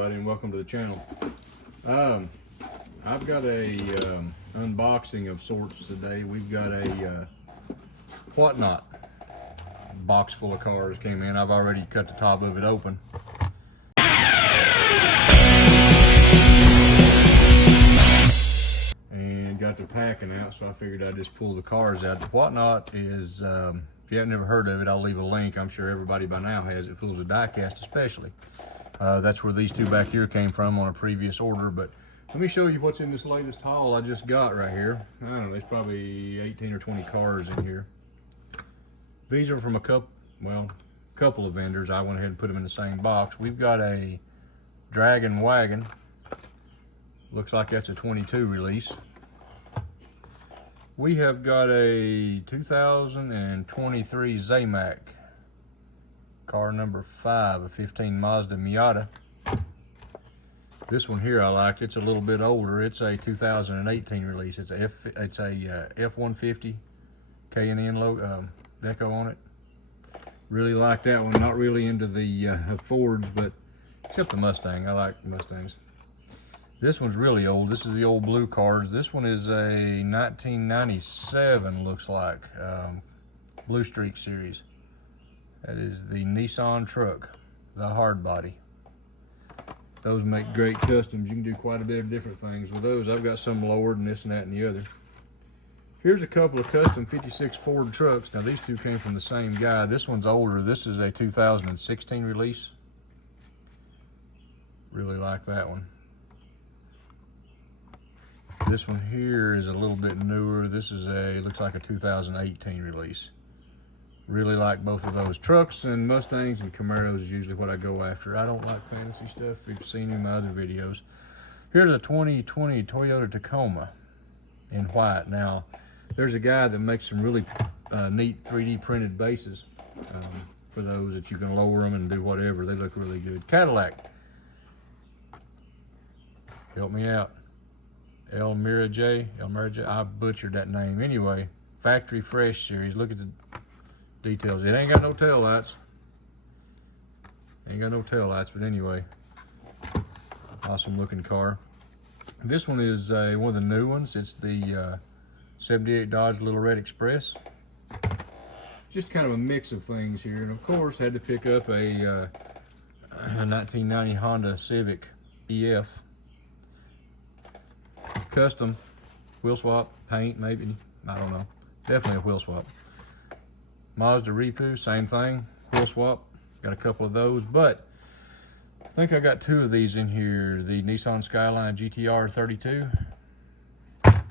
everybody, and welcome to the channel. I've got a unboxing of sorts today. We've got a Whatnot box full of cars came in. I've already cut the top of it open. And got the packing out, so I figured I'd just pull the cars out. The Whatnot is, if you haven't never heard of it, I'll leave a link. I'm sure everybody by now has it. Fools with diecast especially. That's where these two back here came from on a previous order, but let me show you what's in this latest haul I just got right here. I don't know, there's probably 18 or 20 cars in here. These are from a couple of vendors. I went ahead and put them in the same box. We've got a Dragon wagon. Looks like that's a 22 release. We have got a 2023 Zamac. Car number 5, a 15 Mazda Miata. This one here I like. It's a little bit older. It's a 2018 release. It's a F-150 K&N logo deco on it. Really like that one. Not really into the Fords, but except the Mustang. I like Mustangs. This one's really old. This is the old blue cars. This one is a 1997, looks like, Blue Streak series. That is the Nissan truck, the hard body. Those make great customs. You can do quite a bit of different things with those. I've got some lowered and this and that and the other. Here's a couple of custom 56 Ford trucks. Now these two came from the same guy. This one's older. This is a 2016 release. Really like that one. This one here is a little bit newer. This is looks like a 2018 release. Really like both of those. Trucks and Mustangs and Camaros is usually what I go after. I don't like fancy stuff. If you've seen in my other videos. Here's a 2020 Toyota Tacoma in white. Now, there's a guy that makes some really neat 3D printed bases for those that you can lower them and do whatever. They look really good. Cadillac. Help me out. El Mirage. I butchered that name. Anyway, Factory Fresh series. Look at the details. It ain't got no tail lights. Ain't got no tail lights, but anyway, awesome looking car. This one is one of the new ones. It's the 78 Dodge Little Red Express. Just kind of a mix of things here, and of course had to pick up a 1990 Honda Civic EF. Custom wheel swap, paint maybe, I don't know. Definitely a wheel swap. Mazda Repu, same thing, wheel swap. Got a couple of those, but I think I got two of these in here. The Nissan Skyline GTR 32.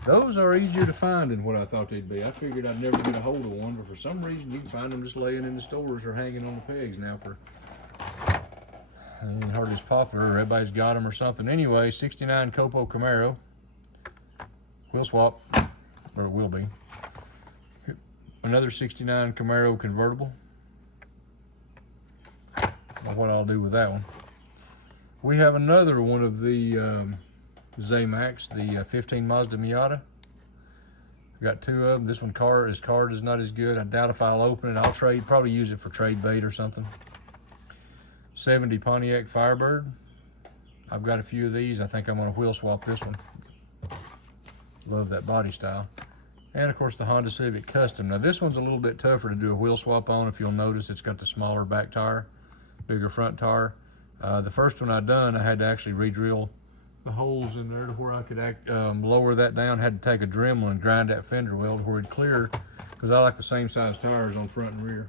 Those are easier to find than what I thought they'd be. I figured I'd never get a hold of one, but for some reason you can find them just laying in the stores or hanging on the pegs now. They ain't hardly as popular, or everybody's got them or something. Anyway, 69 Copo Camaro. Wheel swap, or it will be. Another 69 Camaro convertible. I don't know what I'll do with that one. We have another one of the Zamacs, the 15 Mazda Miata. I got two of them. This one card is not as good. I doubt if I'll open it. I'll probably use it for trade bait or something. 70 Pontiac Firebird. I've got a few of these. I think I'm gonna wheel swap this one. Love that body style. And of course the Honda Civic Custom. Now this one's a little bit tougher to do a wheel swap on. If you'll notice, it's got the smaller back tire, bigger front tire. The first one I done, I had to actually re-drill the holes in there to where I could lower that down. Had to take a Dremel and grind that fender well to where it'd clear, because I like the same size tires on front and rear.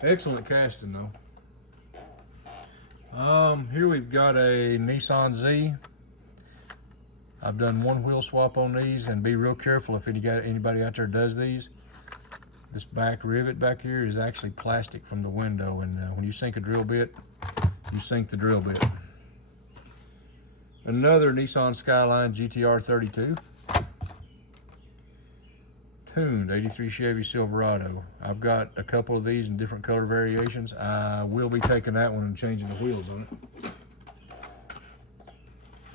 Excellent casting though. Here we've got a Nissan Z. I've done one wheel swap on these, and be real careful if anybody out there does these. This back rivet back here is actually plastic from the window, and when you sink a drill bit, you sink the drill bit. Another Nissan Skyline GTR 32. Tuned 83 Chevy Silverado. I've got a couple of these in different color variations. I will be taking that one and changing the wheels on it.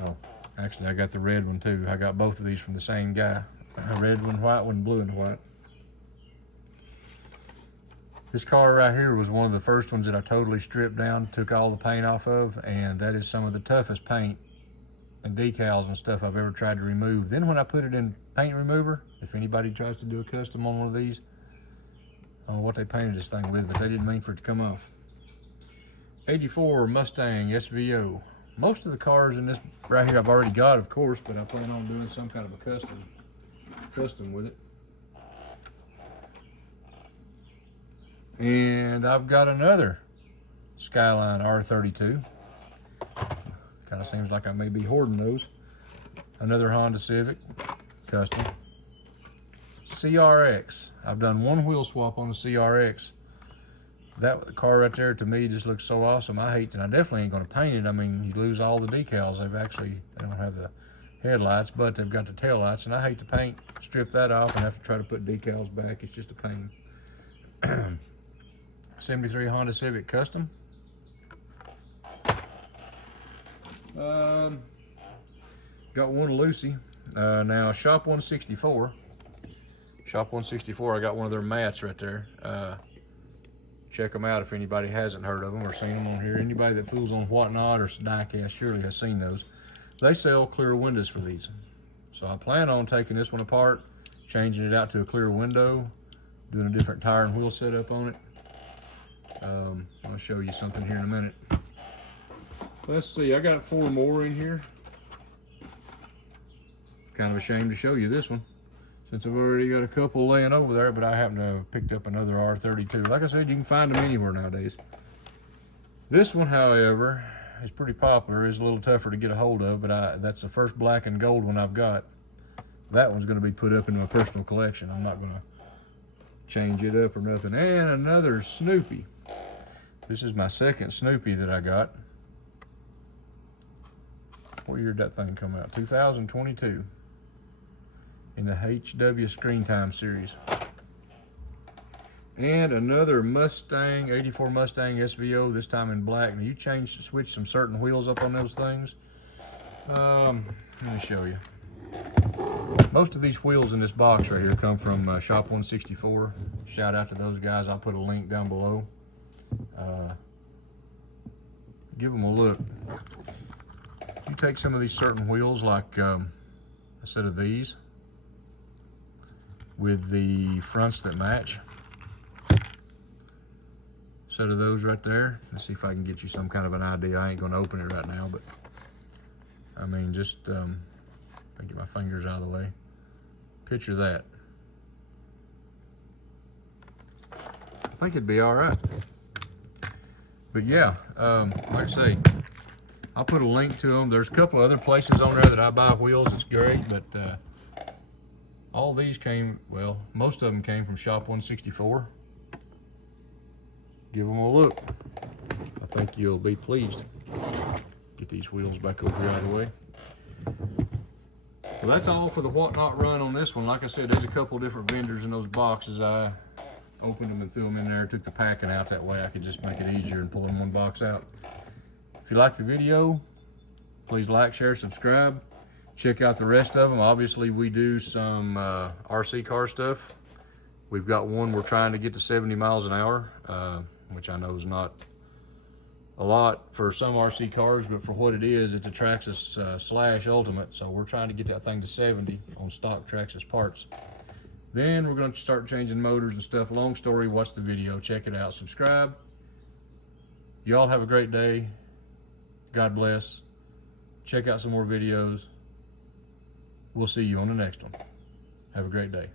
Oh. Actually, I got the red one too. I got both of these from the same guy. A red one, white one, blue and white. This car right here was one of the first ones that I totally stripped down, took all the paint off of, and that is some of the toughest paint and decals and stuff I've ever tried to remove. Then when I put it in paint remover, if anybody tries to do a custom on one of these, I don't know what they painted this thing with, but they didn't mean for it to come off. 84 Mustang SVO. Most of the cars in this right here I've already got, of course, but I plan on doing some kind of a custom with it. And I've got another Skyline R32. Kind of seems like I may be hoarding those. Another Honda Civic, custom. CRX. I've done one wheel swap on the CRX. That car right there to me just looks so awesome. I definitely ain't gonna paint it. I mean, you lose all the decals. They don't have the headlights, but they've got the tail lights, and I hate to paint, strip that off and have to try to put decals back. It's just a pain. 73 Honda Civic Custom. Got one Lucy. Now Shop 164. Shop 164, I got one of their mats right there. Check them out if anybody hasn't heard of them or seen them on here. Anybody that fools on Whatnot or Diecast surely has seen those. They sell clear windows for these. So I plan on taking this one apart, changing it out to a clear window, doing a different tire and wheel setup on it. I'll show you something here in a minute. Let's see, I got 4 more in here. Kind of ashamed to show you this one, since I've already got a couple laying over there, but I happen to have picked up another R32. Like I said, you can find them anywhere nowadays. This one, however, is pretty popular. It's a little tougher to get a hold of, but that's the first black and gold one I've got. That one's going to be put up in my personal collection. I'm not going to change it up or nothing. And another Snoopy. This is my second Snoopy that I got. What year did that thing come out? 2022. In the HW Screen Time series. And another Mustang, 84 Mustang SVO, this time in black. Now you switch some certain wheels up on those things. Let me show you. Most of these wheels in this box right here come from Shop 164. Shout out to those guys. I'll put a link down below. Give them a look. You take some of these certain wheels, like a set of these, with the fronts that match. Set of those right there. Let's see if I can get you some kind of an idea. I ain't going to open it right now, but I mean, just I get my fingers out of the way. Picture that. I think it'd be all right. But yeah, like I say, I'll put a link to them. There's a couple other places on there that I buy wheels. It's great, but all these came, well, most of them came from Shop 164. Give them a look. I think you'll be pleased. Get these wheels back over here out of the way. Well, that's all for the Whatnot run on this one. Like I said, there's a couple different vendors in those boxes. I opened them and threw them in there, took the packing out. That way I could just make it easier and pull in one box out. If you like the video, please like, share, subscribe. Check out the rest of them. Obviously, we do some RC car stuff. We've got one we're trying to get to 70 miles an hour, which I know is not a lot for some RC cars, but for what it is, it's a Traxxas Slash Ultimate, so we're trying to get that thing to 70 on stock Traxxas parts. Then we're going to start changing motors and stuff. Long story, watch the video, check it out, subscribe. Y'all have a great day. God bless. Check out some more videos. We'll see you on the next one. Have a great day.